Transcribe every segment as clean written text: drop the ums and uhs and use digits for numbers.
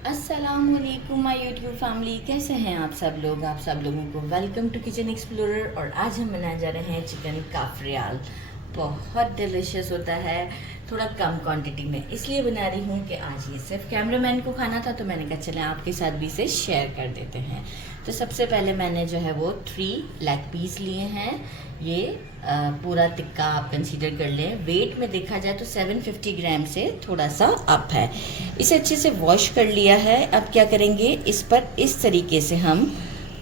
अस्सलामुअलैकुम my YouTube family, कैसे हैं आप सब लोग। आप सब लोगों को वेलकम टू किचन एक्सप्लोरर। और आज हम बनाने जा रहे हैं चिकन काफरियाल। बहुत डिलिशियस होता है, थोड़ा कम क्वांटिटी में इसलिए बना रही हूँ कि आज ये सिर्फ कैमरामैन को खाना था, तो मैंने कहा चलें आपके साथ भी इसे शेयर कर देते हैं। तो सबसे पहले मैंने जो है वो 3 लेग पीस लिए हैं। ये पूरा टिक्का आप कंसीडर कर लें। वेट में देखा जाए तो 750 ग्राम से थोड़ा सा अप है। इसे अच्छे से वॉश कर लिया है। अब क्या करेंगे, इस पर इस तरीके से हम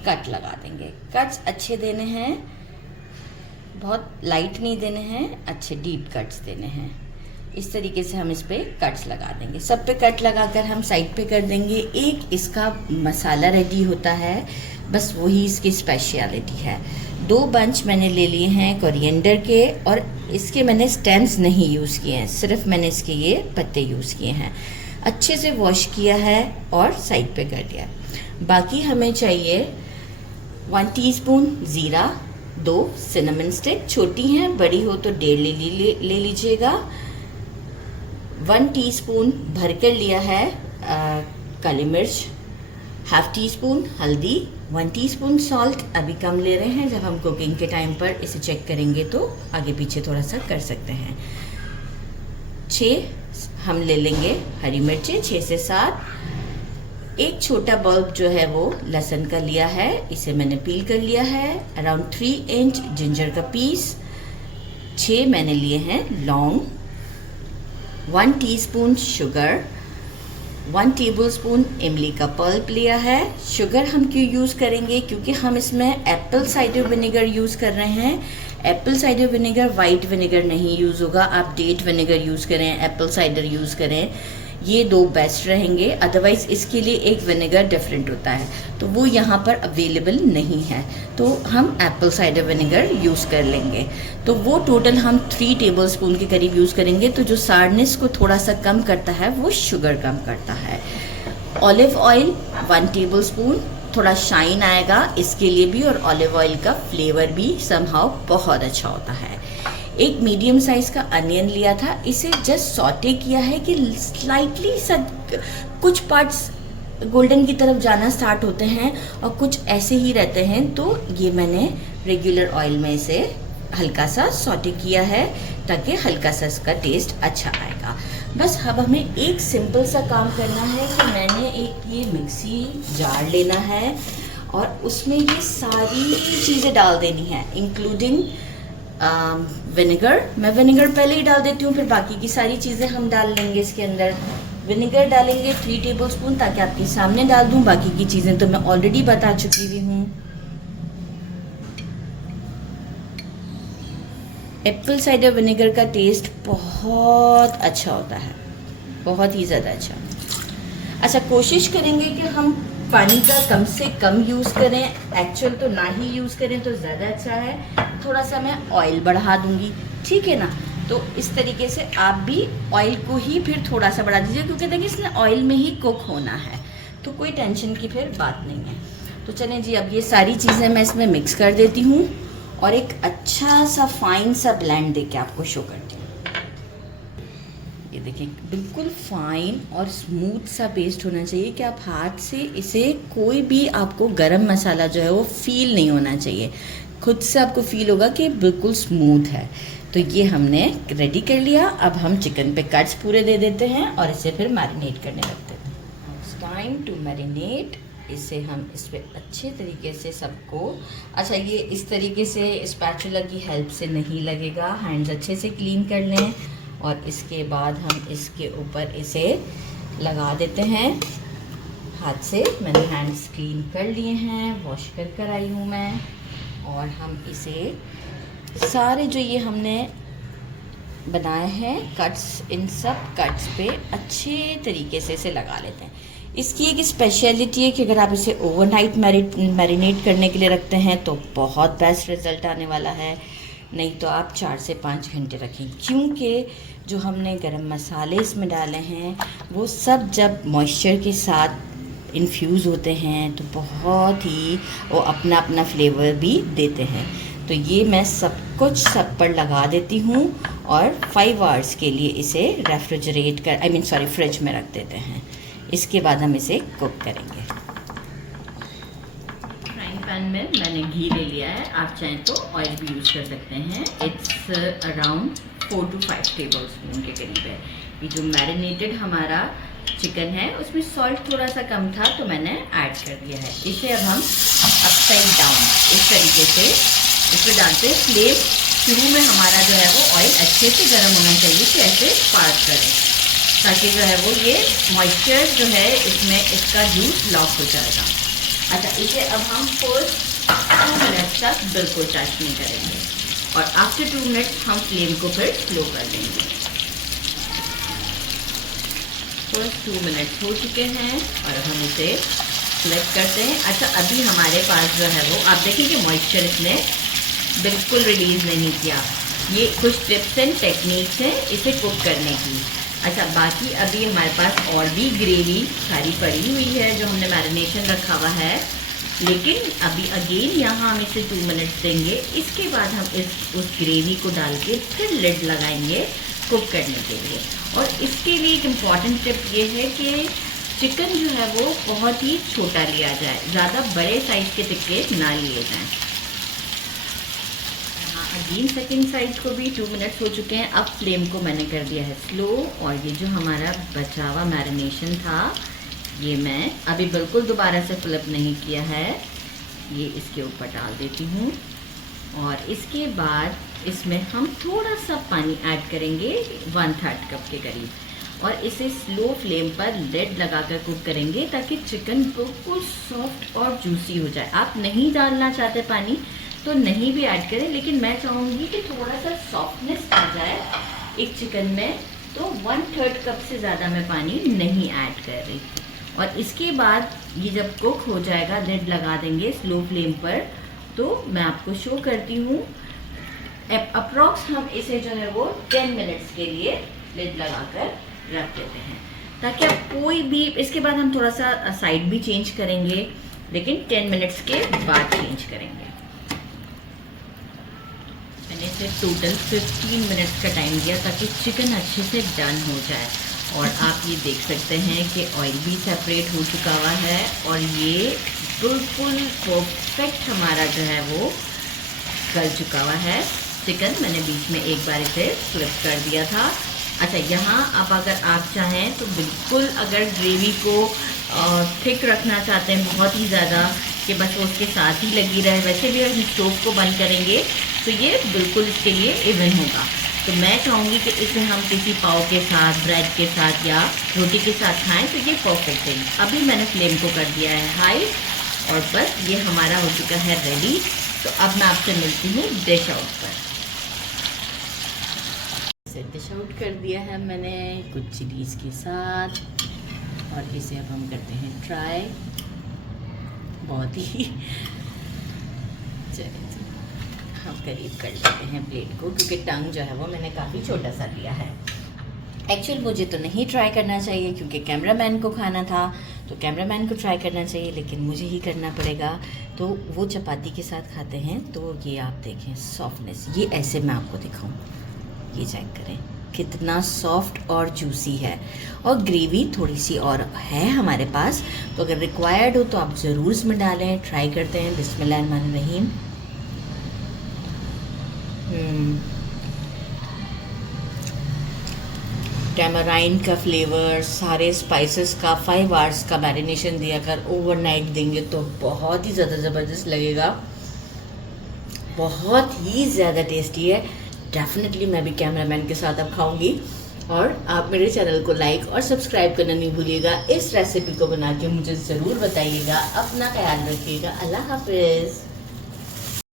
कट लगा देंगे। कट्स अच्छे देने हैं, बहुत लाइट नहीं देने हैं, अच्छे डीप कट्स देने हैं। इस तरीके से हम इस पे कट्स लगा देंगे। सब पे कट लगाकर हम साइड पे कर देंगे। एक इसका मसाला रेडी होता है, बस वही इसकी स्पेशलिटी है। 2 बंच मैंने ले लिए हैं कोरिएंडर के, और इसके मैंने स्टेम्स नहीं यूज़ किए हैं, सिर्फ मैंने इसके ये पत्ते यूज़ किए हैं। अच्छे से वॉश किया है और साइड पे कर दिया। बाकी हमें चाहिए 1 टीस्पून ज़ीरा, 2 सिनेमन स्टिक, छोटी हैं, बड़ी हो तो 1.5 ले लीजिएगा। 1 टीस्पून भरकर लिया है काली मिर्च, ½ टीस्पून हल्दी, 1 टीस्पून सॉल्ट। अभी कम ले रहे हैं, जब हम कुकिंग के टाइम पर इसे चेक करेंगे तो आगे पीछे थोड़ा सा कर सकते हैं। 6 हम ले लेंगे हरी मिर्चें, 6 से 7। एक छोटा बल्ब जो है वो लहसुन का लिया है, इसे मैंने पील कर लिया है। अराउंड 3 इंच जिंजर का पीस। 6 मैंने लिए हैं लौंग। 1 टीस्पून शुगर, 1 टेबलस्पून इमली का पल्प लिया है। शुगर हम क्यों यूज़ करेंगे, क्योंकि हम इसमें एप्पल साइडर विनेगर यूज़ कर रहे हैं। Apple cider vinegar, white vinegar नहीं यूज़ होगा। आप डेट विनेगर यूज़ करें, एप्पल साइडर यूज़ करें, ये 2 बेस्ट रहेंगे। अदरवाइज़ इसके लिए एक विनेगर डिफरेंट होता है, तो वो यहाँ पर अवेलेबल नहीं है, तो हम एप्पल साइडर विनेगर यूज़ कर लेंगे। तो वो टोटल हम 3 टेबलस्पून के करीब यूज़ करेंगे। तो जो सार्डनेस को थोड़ा सा कम करता है वो शुगर कम करता है। ऑलिव ऑयल 1 टेबलस्पून, थोड़ा शाइन आएगा इसके लिए भी, और ऑलिव ऑयल का फ्लेवर भी समहाउ बहुत अच्छा होता है। एक मीडियम साइज़ का अनियन लिया था, इसे जस्ट सॉटे किया है कि स्लाइटली सा कुछ पार्ट्स गोल्डन की तरफ जाना स्टार्ट होते हैं और कुछ ऐसे ही रहते हैं, तो ये मैंने रेगुलर ऑयल में इसे हल्का सा सॉटे किया है ताकि हल्का सा इसका टेस्ट अच्छा आएगा। बस अब हमें एक सिंपल सा काम करना है कि मैंने एक ये मिक्सी जार लेना है और उसमें ये सारी चीज़ें डाल देनी है, इंक्लूडिंग विनेगर। मैं विनेगर पहले ही डाल देती हूँ, फिर बाकी की सारी चीज़ें हम डाल लेंगे इसके अंदर। विनेगर डालेंगे 3 टेबलस्पून, ताकि आपके सामने डाल दूँ, बाकी की चीज़ें तो मैं ऑलरेडी बता चुकी हुई हूँ। एप्पल साइडर विनेगर का टेस्ट बहुत अच्छा होता है, बहुत ही ज़्यादा अच्छा। कोशिश करेंगे कि हम पानी का कम से कम यूज़ करें, एक्चुअल तो ना ही यूज़ करें तो ज़्यादा अच्छा है। थोड़ा सा मैं ऑयल बढ़ा दूंगी, ठीक है ना। तो इस तरीके से आप भी ऑयल को ही फिर थोड़ा सा बढ़ा दीजिए, क्योंकि देखिए इसने ऑयल में ही कुक होना है, तो कोई टेंशन की फिर बात नहीं है। तो चलें जी, अब ये सारी चीज़ें मैं इसमें मिक्स कर देती हूँ और एक अच्छा सा फाइन सा ब्लेंड देके आपको शो करती हूँ। ये देखिए बिल्कुल फाइन और स्मूथ सा पेस्ट होना चाहिए कि आप हाथ से इसे, कोई भी आपको गरम मसाला जो है वो फील नहीं होना चाहिए, खुद से आपको फील होगा कि बिल्कुल स्मूथ है। तो ये हमने रेडी कर लिया। अब हम चिकन पे कट्स पूरे दे देते हैं और इसे फिर मैरिनेट करने लगते हैं। It's time to marinate. इसे हम इस पर अच्छे तरीके से सबको, अच्छा ये इस तरीके से स्पैचुला की हेल्प से नहीं लगेगा, हैंड्स अच्छे से क्लीन कर लें और इसके बाद हम इसके ऊपर इसे लगा देते हैं हाथ से। मैंने हैंड्स क्लीन कर लिए हैं, वॉश कर आई हूँ मैं। और हम इसे सारे जो ये हमने बनाए हैं कट्स, इन सब कट्स पे अच्छे तरीके से इसे लगा लेते हैं। इसकी एक स्पेशलिटी है कि अगर आप इसे ओवरनाइट मैरिनेट करने के लिए रखते हैं तो बहुत बेस्ट रिज़ल्ट आने वाला है, नहीं तो आप 4 से 5 घंटे रखें, क्योंकि जो हमने गरम मसाले इसमें डाले हैं वो सब जब मॉइस्चर के साथ इन्फ्यूज़ होते हैं तो बहुत ही वो अपना अपना फ्लेवर भी देते हैं। तो ये मैं सब कुछ सब पर लगा देती हूँ और 5 आवर्स के लिए इसे रेफ्रिजरेट कर फ्रिज में रख देते हैं। इसके बाद हम इसे कुक करेंगे। फ्राइंग पैन में मैंने घी ले लिया है, आप चाहें तो ऑयल भी यूज़ कर सकते हैं। It's around 4 to 5 table spoon के करीब है। ये जो मैरिनेटेड हमारा चिकन है उसमें सॉल्ट थोड़ा सा कम था तो मैंने ऐड कर दिया है। इसे अब हम अपसाइड डाउन इस तरीके से इसमें डालते हैं। फ्लेम शुरू में हमारा जो है वो ऑयल अच्छे से गर्म होना चाहिए कि ऐसे पार्ट करें, ताकि जो है वो ये मॉइस्चर जो है इसमें इसका जूस लॉक हो जाएगा। अच्छा, इसे अब हम फर्स्ट 2 मिनट तक बिल्कुल टच नहीं करेंगे और आफ्टर 2 मिनट्स हम फ्लेम को फिर स्लो कर देंगे। फर्स्ट 2 मिनट्स हो चुके हैं और अब हम इसे फ्लिप करते हैं। अच्छा, अभी हमारे पास जो है वो आप देखिए कि मॉइस्चर इसने बिल्कुल रिलीज़ नहीं किया। ये कुछ टिप्स एंड टेक्निक्स हैं इसे कुक करने की। अच्छा, बाकी अभी हमारे पास और भी ग्रेवी सारी पड़ी हुई है जो हमने मैरिनेशन रखा हुआ है, लेकिन अभी अगेन यहाँ हम इसे 2 मिनट्स देंगे। इसके बाद हम उस ग्रेवी को डाल के फिर लिड लगाएंगे कुक करने के लिए। और इसके लिए एक इम्पॉर्टेंट टिप ये है कि चिकन जो है वो बहुत ही छोटा लिया जाए, ज़्यादा बड़े साइज़ के टिक्के ना लिए जाएँ। अगेन सेकेंड साइड को भी 2 मिनट्स हो चुके हैं। अब फ्लेम को मैंने कर दिया है स्लो और ये जो हमारा बचा हुआ मैरिनेशन था ये मैं अभी बिल्कुल दोबारा से फ्लिप नहीं किया है, ये इसके ऊपर डाल देती हूँ। और इसके बाद इसमें हम थोड़ा सा पानी ऐड करेंगे 1/3 कप के करीब और इसे स्लो फ्लेम पर लिड लगाकर कुक करेंगे ताकि चिकन बिल्कुल सॉफ्ट और जूसी हो जाए। आप नहीं डालना चाहते पानी तो नहीं भी ऐड करें, लेकिन मैं चाहूँगी कि थोड़ा सा सॉफ्टनेस आ जाए एक चिकन में, तो 1/3 कप से ज़्यादा मैं पानी नहीं ऐड कर रही। और इसके बाद ये जब कुक हो जाएगा लिड लगा देंगे स्लो फ्लेम पर, तो मैं आपको शो करती हूँ। अप्रॉक्स हम इसे जो है वो 10 मिनट्स के लिए लिड लगाकर रख देते हैं ताकि आप कोई भी, इसके बाद हम थोड़ा सा साइड भी चेंज करेंगे, लेकिन 10 मिनट्स के बाद चेंज करेंगे। मैंने इसे टोटल 15 मिनट्स का टाइम दिया ताकि चिकन अच्छे से डन हो जाए। और आप ये देख सकते हैं कि ऑयल भी सेपरेट हो चुका हुआ है और ये बिल्कुल परफेक्ट हमारा जो है वो गल चुका हुआ है चिकन। मैंने बीच में एक बार इसे फ्लिप कर दिया था। अच्छा, यहाँ अगर आप चाहें तो बिल्कुल अगर ग्रेवी को थिक रखना चाहते हैं बहुत ही ज़्यादा कि बस वो उसके साथ ही लगी रहे, वैसे भी हम स्टोव को बंद करेंगे तो ये बिल्कुल इसके लिए इवन होगा। तो मैं चाहूँगी कि इसे हम किसी पाव के साथ, ब्रेड के साथ या रोटी के साथ खाएं तो ये परफेक्ट है। अभी मैंने फ्लेम को कर दिया है हाई और बस ये हमारा हो चुका है रेडी। तो अब मैं आपसे मिलती हूँ डिश आउट पर। इसे डिश आउट कर दिया है मैंने कुछ चिलीज़ के साथ और इसे अब हम करते हैं ट्राई। बहुत ही चलिए हम करीब कर लेते हैं प्लेट को, क्योंकि टंग जो है वो मैंने काफ़ी छोटा सा लिया है। एक्चुअल मुझे तो नहीं ट्राई करना चाहिए क्योंकि कैमरामैन को खाना था, तो कैमरामैन को ट्राई करना चाहिए, लेकिन मुझे ही करना पड़ेगा। तो वो चपाती के साथ खाते हैं तो ये आप देखें सॉफ्टनेस, ये ऐसे मैं आपको दिखाऊं, ये चेक करें कितना सॉफ्ट और जूसी है। और ग्रेवी थोड़ी सी और है हमारे पास, तो अगर रिक्वायर्ड हो तो आप ज़रूर इसमें डालें। ट्राई करते हैं। बिस्मिल्लाहिर्रहमानिर्रहीम। टैमराइन का फ्लेवर, सारे स्पाइसेस का 5 आवर्स का मैरिनेशन दिया कर ओवरनाइट देंगे तो बहुत ही ज़्यादा ज़बरदस्त लगेगा, बहुत ही ज़्यादा टेस्टी है। डेफिनेटली मैं भी कैमरामैन के साथ अब खाऊंगी। और आप मेरे चैनल को लाइक और सब्सक्राइब करना नहीं भूलिएगा। इस रेसिपी को बना के मुझे ज़रूर बताइएगा। अपना ख्याल रखिएगा। अल्लाह हाफिज़।